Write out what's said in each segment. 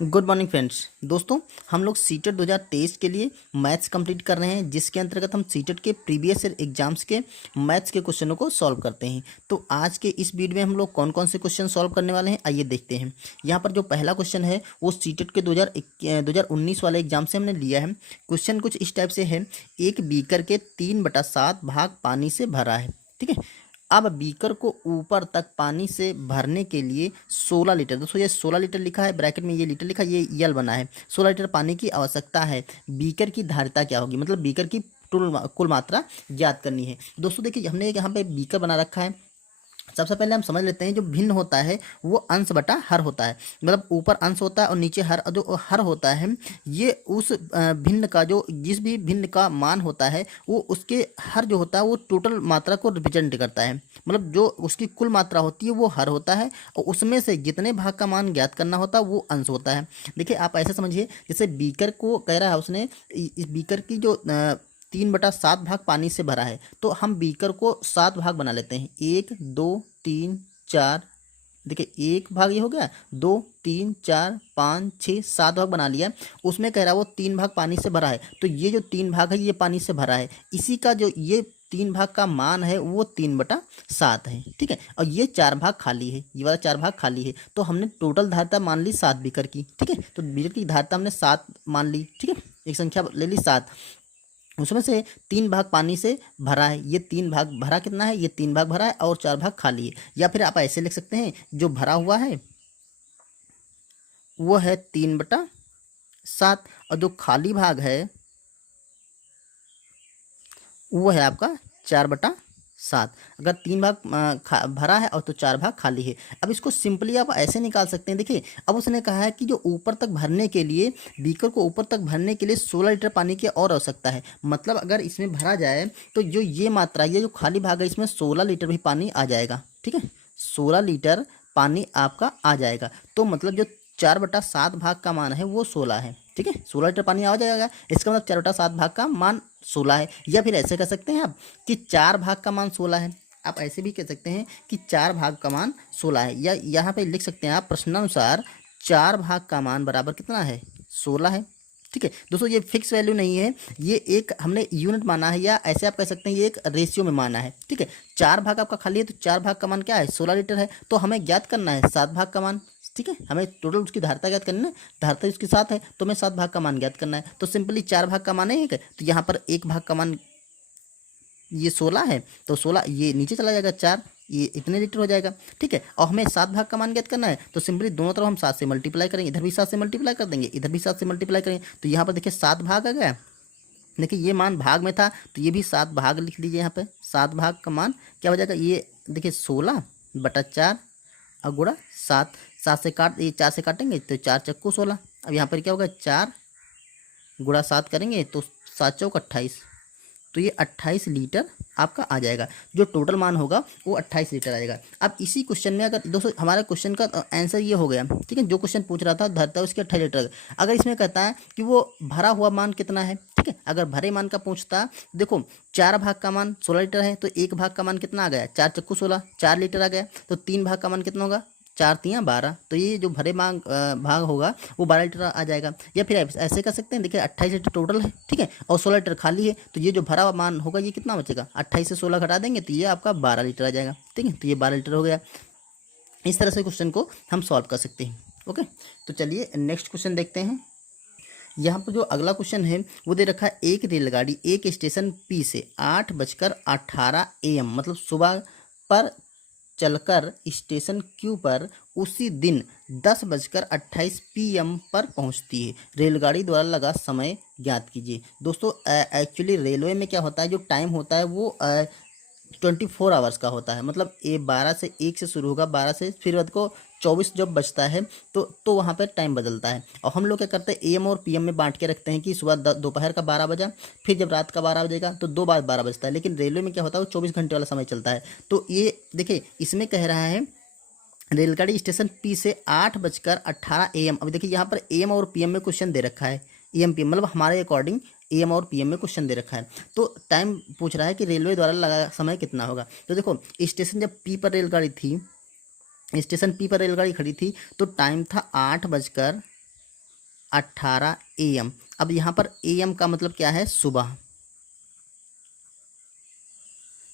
Good morning friends. दोस्तों, हम लोग सीटेट 2023 के लिए मैथ्स कंप्लीट कर रहे हैं, जिसके अंतर्गत हम सीटेट के प्रीवियस ईयर एग्जाम्स के मैथ्स के क्वेश्चनों को सॉल्व करते हैं। तो आज के इस वीडियो में हम लोग कौन कौन से क्वेश्चन सॉल्व करने वाले हैं, आइए देखते हैं। यहाँ पर जो पहला क्वेश्चन है वो सीटेट के 2019 वाले एग्जाम से हमने लिया है। क्वेश्चन कुछ इस टाइप से है। एक बीकर के 3/7 भाग पानी से भरा है, ठीक है। अब बीकर को ऊपर तक पानी से भरने के लिए 16 लीटर, दोस्तों ये 16 लीटर लिखा है, ब्रैकेट में ये लीटर लिखा है, ये यल बना है। 16 लीटर पानी की आवश्यकता है। बीकर की धारिता क्या होगी, मतलब बीकर की कुल मात्रा ज्ञात करनी है। दोस्तों देखिए, हमने यहाँ पे बीकर बना रखा है। सबसे पहले हम समझ लेते हैं, जो भिन्न होता है वो अंश बटा हर होता है। मतलब ऊपर अंश होता है और नीचे हर, जो हर होता है ये उस भिन्न का, जो जिस भी भिन्न का मान होता है वो उसके हर जो होता है वो टोटल मात्रा को रिप्रेजेंट करता है। मतलब जो उसकी कुल मात्रा होती है वो हर होता है और उसमें से जितने भाग का मान ज्ञात करना होता है वो अंश होता है। देखिए आप ऐसे समझिए, जैसे बीकर को कह रहा है उसने, इस बीकर की जो 3/7 भाग पानी से भरा है, तो हम बीकर को 7 भाग बना लेते हैं। 1 2 3 4, देखिए एक भाग ये हो गया, 2 3 4 5 6 7 भाग बना लिया। उसमें कह रहा है वो 3 भाग पानी से भरा है, तो ये जो 3 भाग है ये पानी से भरा है। इसी का जो ये 3 भाग का मान है वो 3/7 है, ठीक है। और ये 4 भाग खाली है, ये वाला 4 भाग खाली है। तो हमने टोटल धारिता मान ली 7 बीकर की, ठीक है। तो बीकर की धारिता हमने 7 मान ली, ठीक है। एक संख्या ले ली 7, उसमें से 3 भाग पानी से भरा है। ये 3 भाग भरा कितना है, ये 3 भाग भरा है और 4 भाग खाली है। या फिर आप ऐसे लिख सकते हैं, जो भरा हुआ है वो है 3/7 और जो खाली भाग है वो है आपका 4/7। अगर 3 भाग भरा है और तो 4 भाग खाली है। अब इसको सिंपली आप ऐसे निकाल सकते हैं। देखिए अब उसने कहा है कि जो ऊपर तक भरने के लिए, बीकर को ऊपर तक भरने के लिए 16 लीटर पानी की और आवश्यकता है। मतलब अगर इसमें भरा जाए तो जो ये मात्रा, ये जो खाली भाग है, इसमें 16 लीटर भी पानी आ जाएगा, ठीक है। 16 लीटर पानी आपका आ जाएगा। तो मतलब जो 4/7 भाग का मान है वो 16 है, ठीक है। 16 लीटर पानी आ जाएगा, इसका मतलब 4/7 भाग का मान 16 है। या फिर ऐसे कह सकते हैं आप कि 4 भाग का मान 16 है। आप ऐसे भी कह सकते हैं कि 4 भाग का मान 16 है। या यहाँ पे लिख सकते हैं आप प्रश्नानुसार 4 भाग का मान बराबर कितना है, 16 है, ठीक है। दोस्तों ये फिक्स वैल्यू नहीं है, ये एक हमने यूनिट माना है, या ऐसे आप कह सकते हैं ये एक रेशियो में माना है, ठीक है। 4 भाग आपका खाली है तो 4 भाग का मान क्या है, 16 लीटर है। तो हमें ज्ञात करना है 7 भाग का मान, ठीक है। हमें टोटल उसकी धारिता ज्ञात करनी है, धारिता उसके साथ है तो हमें 7 भाग का मान ज्ञात करना है। तो सिंपली 4 भाग का मान है 1, तो यहाँ पर 1 भाग का मान ये 16 है, तो 16 ये नीचे चला जाएगा, 4 ये इतने लीटर हो जाएगा, ठीक है। और हमें 7 भाग का मान ज्ञात करना है, तो सिंपली दोनों तरफ हम 7 से मल्टीप्लाई करेंगे, इधर भी 7 से मल्टीप्लाई कर देंगे, इधर भी 7 से मल्टीप्लाई करेंगे। तो यहाँ पर देखिए 7 भाग आ गया। देखिए ये मान भाग में था तो ये भी 7 भाग लिख लीजिए। यहाँ पे 7 भाग का मान क्या हो जाएगा, ये देखिए 16/4 और गुणा 7। 7 से काट, ये 4 से काटेंगे तो 4 चक्कू 16। अब यहाँ पर क्या होगा, 4 गुणा 7 करेंगे तो 7 चौक 28, तो ये 28 लीटर आपका आ जाएगा। जो टोटल मान होगा वो 28 लीटर आएगा। अब इसी क्वेश्चन में अगर दोस्तों हमारे क्वेश्चन का आंसर ये हो गया, ठीक है। जो क्वेश्चन पूछ रहा था धरता उसके 28 लीटर, अगर इसमें कहता है कि वो भरा हुआ मान कितना है, ठीक है। अगर भरे मान का पूछता, देखो 4 भाग का मान 16 लीटर है, तो 1 भाग का मान कितना आ गया, 4 चक्कू 16, 4 लीटर आ गया। तो 3 भाग का मान कितना होगा, 4 3 12, तो ये जो भरे भाग होगा वो 12 लीटर आ जाएगा। या फिर ऐसे कर सकते हैं, देखिए 28 लीटर टोटल है, ठीक है, और 16 लीटर खाली है, तो ये जो भरा हुआ मान होगा ये कितना बचेगा, 28 से 16 घटा देंगे तो ये आपका 12 लीटर आ जाएगा, ठीक है। तो ये 12 लीटर हो गया। इस तरह से क्वेश्चन को हम सॉल्व कर सकते हैं। ओके, तो चलिए नेक्स्ट क्वेश्चन देखते हैं। यहाँ पर जो अगला क्वेश्चन है वो दे रखा है, एक रेलगाड़ी एक स्टेशन पी से 8:18 AM, मतलब सुबह पर चलकर स्टेशन क्यू पर उसी दिन 10:28 PM पर पहुंचती है। रेलगाड़ी द्वारा लगा समय ज्ञात कीजिए। दोस्तों एक्चुअली रेलवे में क्या होता है, जो टाइम होता है वो 24 आवर्स का होता है। मतलब ये 12 से 1 से शुरू होगा, 12 से फिर बाद को 24 जब बचता है तो वहाँ पर टाइम बदलता है। और हम लोग क्या करते हैं, AM और PM में बांट के रखते हैं कि सुबह दोपहर का 12 बजा, फिर जब रात का 12 बजेगा तो 2 बार 12 बजता है। लेकिन रेलवे में क्या होता है, वो 24 घंटे वाला समय चलता है। तो ये देखिए इसमें कह रहा है रेलगाड़ी स्टेशन पी से 8:18 AM। अब देखिए यहाँ पर AM और PM में क्वेश्चन दे रखा है, AM PM मतलब हमारे अकॉर्डिंग AM और PM में क्वेश्चन दे रखा है। तो टाइम पूछ रहा है कि रेलवे द्वारा लगा समय कितना होगा। तो देखो स्टेशन जब P पर रेलगाड़ी थी, स्टेशन P पर रेलगाड़ी खड़ी थी तो टाइम था 8:18 18 AM। अब यहाँ पर AM का मतलब क्या है, सुबह।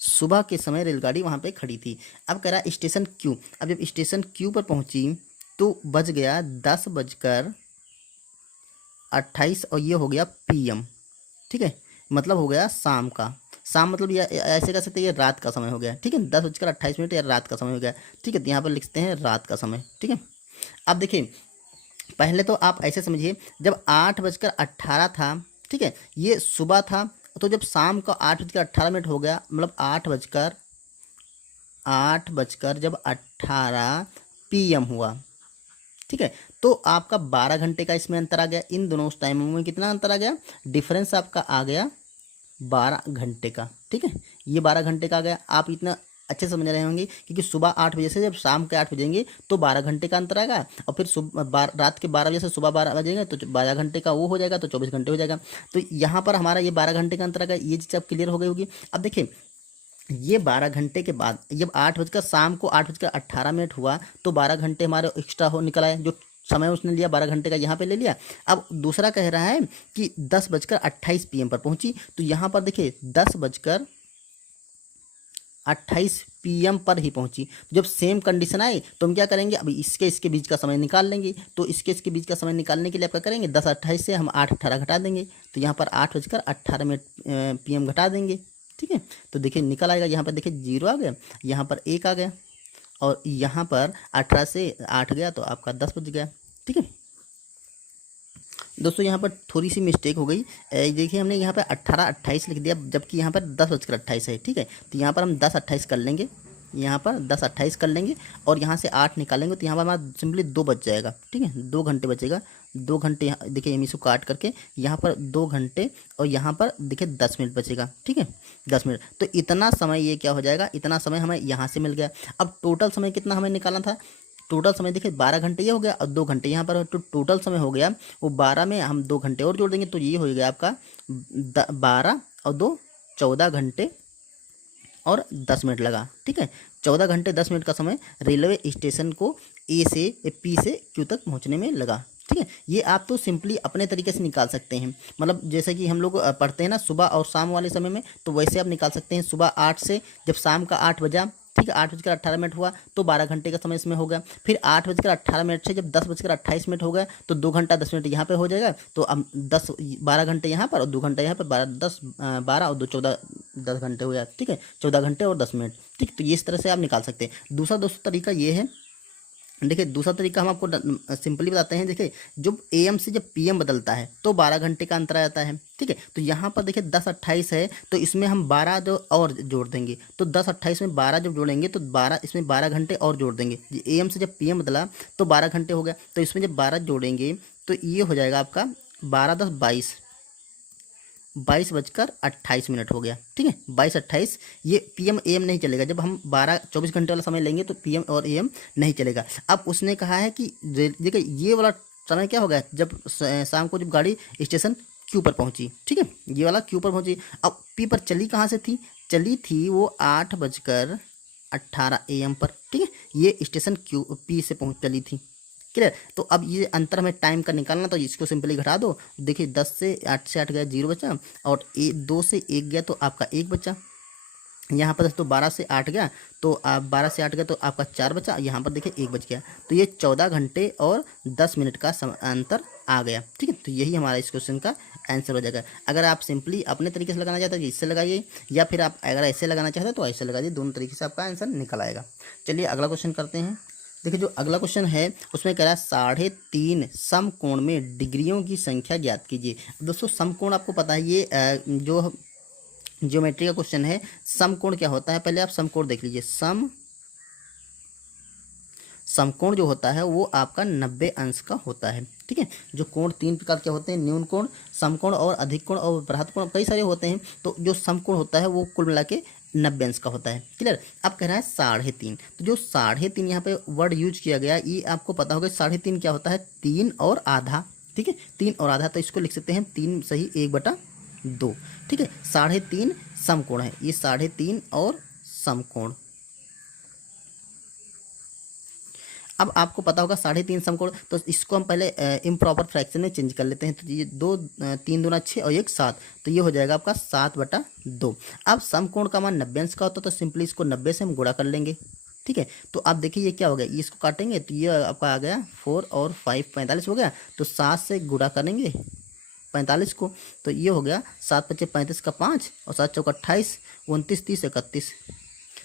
सुबह के समय रेलगाड़ी वहाँ पे खड़ी थी। अब कह रहा है स्टेशन क्यू। अब जब स्टेशन क्यू पर पहुँची तो बज गया 10:28 और ये हो गया PM। ठीक है, मतलब हो गया शाम का। शाम मतलब ये ऐसे कह सकते हैं, ये रात का समय हो गया। ठीक है, 10:28 या रात का समय हो गया। ठीक है, तो यहाँ पर लिखते हैं रात का समय। ठीक है, अब देखिए पहले तो आप ऐसे समझिए, जब 8:18 था, ठीक है, ये सुबह था, तो जब शाम का 8:18 हो गया, मतलब 8 बजकर जब 18 PM हुआ, ठीक है, तो आपका 12 घंटे का इसमें अंतर आ गया। इन दोनों टाइमों में कितना अंतर आ गया, डिफरेंस आपका आ गया 12 घंटे का। ठीक है, ये 12 घंटे का आ गया। आप इतना अच्छे से समझ रहे होंगे, क्योंकि सुबह 8 बजे से जब शाम के 8 बजेंगे तो 12 घंटे का अंतर आएगा, और फिर रात के 12 बजे से सुबह 12 बजेंगे तो 12 घंटे का वो हो जाएगा, तो 24 घंटे हो जाएगा। तो यहाँ पर हमारा ये 12 घंटे का अंतर आएगा। ये चीज़ अब क्लियर हो गई होगी। अब देखिए ये 12 घंटे के बाद जब 8 बजकर शाम को 8:18 हुआ, तो 12 घंटे हमारे एक्स्ट्रा हो निकल आए। जो समय उसने लिया 12 घंटे का यहाँ पे ले लिया। अब दूसरा कह रहा है कि 10:28 PM पर पहुंची, तो यहाँ पर देखिए 10:28 PM पर ही पहुंची। जब सेम कंडीशन आए तो हम क्या करेंगे, अभी इसके बीच का समय निकाल लेंगे। तो इसके बीच का समय निकालने के लिए आप क्या करेंगे, 10:28 से हम 8:18 घटा देंगे, तो यहाँ पर 8:18 PM घटा देंगे। ठीक है, तो देखिए निकल आएगा। यहाँ पर देखिए 0 आ गया, यहाँ पर 1 आ गया, और यहाँ पर 18 से 8 गया तो आपका 10 बज गया। ठीक है दोस्तों, यहाँ पर थोड़ी सी मिस्टेक हो गई। देखिए हमने यहाँ पर 18:28 लिख दिया, जबकि यहाँ पर 10:28 है। ठीक है, तो यहाँ पर हम 10:28 कर लेंगे, यहाँ पर 10:28 कर लेंगे, और यहाँ से 8 निकालेंगे, तो यहाँ पर हमारा सिंपली 2 बच जाएगा। ठीक है, 2 घंटे बचेगा। 2 घंटे यहाँ देखिए, एम इसको काट करके यहाँ पर 2 घंटे, और यहाँ पर देखिए 10 मिनट बचेगा। ठीक है, 10 मिनट, तो इतना समय ये क्या हो जाएगा, इतना समय हमें यहाँ से मिल गया। अब टोटल समय कितना हमें निकालना था, टोटल समय देखिए 12 घंटे ये हो गया, और 2 घंटे यहाँ पर, तो टोटल समय हो गया वो 12 में हम 2 घंटे और जोड़ देंगे, तो ये हो गया आपका 12 और 2 14 घंटे और 10 मिनट लगा। ठीक है, 14 घंटे 10 मिनट का समय रेलवे स्टेशन को ए से पी से क्यू तक पहुंचने में लगा। ठीक है, ये आप तो सिंपली अपने तरीके से निकाल सकते हैं। मतलब जैसे कि हम लोग पढ़ते हैं ना सुबह और शाम वाले समय में, तो वैसे आप निकाल सकते हैं। सुबह 8 से जब शाम का 8 बजा, ठीक है, 8:18 हुआ, तो 12 घंटे का समय इसमें हो गया। फिर 8:18 से जब 10:28 हो गया, तो 2 घंटा 10 मिनट यहाँ पे हो जाएगा। तो अब 12 घंटे यहाँ पर और 2 घंटा यहाँ पर, 12 और 2 14, 10 घंटे हो गया। ठीक है, 14 घंटे और 10 मिनट। ठीक, तो ये इस तरह से आप निकाल सकते हैं। दूसरा दोस्तों तरीका ये है, देखिए दूसरा तरीका हम आपको सिंपली बताते हैं। देखिए जब AM से जब PM बदलता है तो 12 घंटे का अंतर आ जाता है। ठीक है, तो यहाँ पर देखिए 10:28 है, तो इसमें हम 12 जो और जोड़ देंगे, तो 10:28 में 12 जब जोड़ेंगे तो 12 इसमें 12 घंटे और जोड़ देंगे। AM से जब PM बदला तो 12 घंटे हो गया, तो इसमें जब 12 जोड़ेंगे तो ये हो जाएगा आपका 12 10 22, 22:28 हो गया। ठीक है, 22:28। ये PM AM नहीं चलेगा। जब हम 12-24 घंटे वाला समय लेंगे तो PM और AM नहीं चलेगा। अब उसने कहा है कि देखिए ये वाला समय क्या हो गया, जब शाम को जब गाड़ी स्टेशन क्यू पर पहुंची। ठीक है, ये वाला क्यू पर पहुंची। अब P पर चली कहाँ से थी, चली थी वो 8:18 AM पर। ठीक है, ये स्टेशन P से पहुँच चली थी। क्लियर, तो अब ये अंतर हमें टाइम का निकालना, तो इसको सिंपली घटा दो। देखिए 10 से 8 गया 0 बचा, और 2 से 1 गया तो आपका 1 बचा। यहाँ पर तो 12 से 8 गया, तो आप 12 से 8 गया तो आपका 4 बचा। यहाँ पर देखिए 1 बच गया, तो ये 14 घंटे और 10 मिनट का अंतर आ गया। ठीक है, तो यही हमारा इस क्वेश्चन का आंसर हो जाएगा। अगर आप सिंपली अपने तरीके से लगाना चाहते हैं तो इससे लगाइए, या फिर आप अगर ऐसे लगाना चाहते हैं तो ऐसे लगाइए। दोनों तरीके से आपका आंसर निकल आएगा। चलिए अगला क्वेश्चन करते हैं। देखिए जो अगला क्वेश्चन है उसमें कह रहा है 3.5 समकोण में डिग्रियों की संख्या ज्ञात कीजिए। दोस्तों समकोण आपको पता है, ये जो ज्योमेट्री का क्वेश्चन है। समकोण क्या होता है, पहले आप समकोण देख लीजिए। समकोण जो होता है वो आपका 90 अंश का होता है। ठीक है, जो कोण 3 प्रकार के होते हैं, न्यून कोण, समकोण और अधिक कोण और बृहद कोण, कई सारे होते हैं। तो जो समकोण होता है वो कुल मिला के 90 अंश का होता है। क्लियर, अब कह रहा है 3.5। तो जो 3.5 यहाँ पे वर्ड यूज किया गया, ये आपको पता होगा 3.5 क्या होता है, 3 और आधा। ठीक है, 3 और आधा, तो इसको लिख सकते हैं 3 सही 1/2। ठीक है, 3.5 समकोण है, ये 3.5 और समकोण। अब आपको पता होगा 3.5 समकोण, तो इसको हम पहले इम्प्रॉपर फ्रैक्शन में चेंज कर लेते हैं। तो ये 2 3 दूना 6 और 1 7, तो ये हो जाएगा आपका 7/2। अब समकोण का मान 90 अंश का होता है, तो सिंपली इसको 90 से हम गुणा कर लेंगे। ठीक है, तो आप देखिए ये क्या हो गया, ये इसको काटेंगे तो ये आपका आ गया 4 और 5 45 हो गया। तो 7 से गुणा करेंगे 45 को, तो ये हो गया 7 × 5 = 35 का 5 और 7 × 4 = 28, 29 30 31,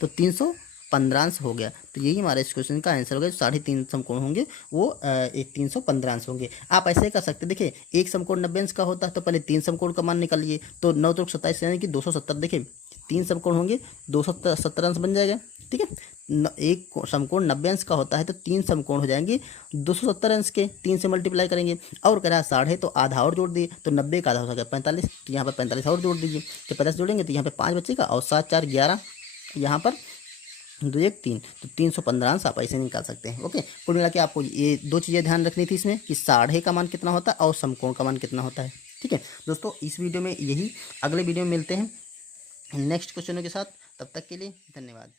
तो 315 अंश हो गया। तो यही हमारे इस क्वेश्चन का आंसर हो गया। 3.5 समकोण होंगे वो एक 315 अंश होंगे। आप ऐसे ही कर सकते हैं, देखिए एक समकोण 90 अंश का होता है, तो पहले 3 समकोण का मान निकालिए। तो 9 × 27 यानी कि 270, देखिए 3 समकोण होंगे 270 अंश बन जाएगा। ठीक है, एक समकोण 90 अंश का होता है, तो 3 समकोण हो जाएंगे 270 अंश के, 3 से मल्टीप्लाई करेंगे। और कह रहा है 6.5, तो आधा और जोड़ दिए, तो 90 का आधा हो गया 45, तो यहाँ पर 45 और जोड़ दीजिए। तो 50 जोड़ेंगे तो यहाँ पे 5 बचेगा, और 7 4 11, यहाँ पर 2 1 3, तो 315 अंश आप ऐसे निकाल सकते हैं। ओके, कुल मिला के आपको ये 2 चीज़ें ध्यान रखनी थी इसमें, कि 6.5 का मान कितना होता है और समकोण का मान कितना होता है। ठीक है दोस्तों, इस वीडियो में यही, अगले वीडियो में मिलते हैं नेक्स्ट क्वेश्चनों के साथ। तब तक के लिए धन्यवाद।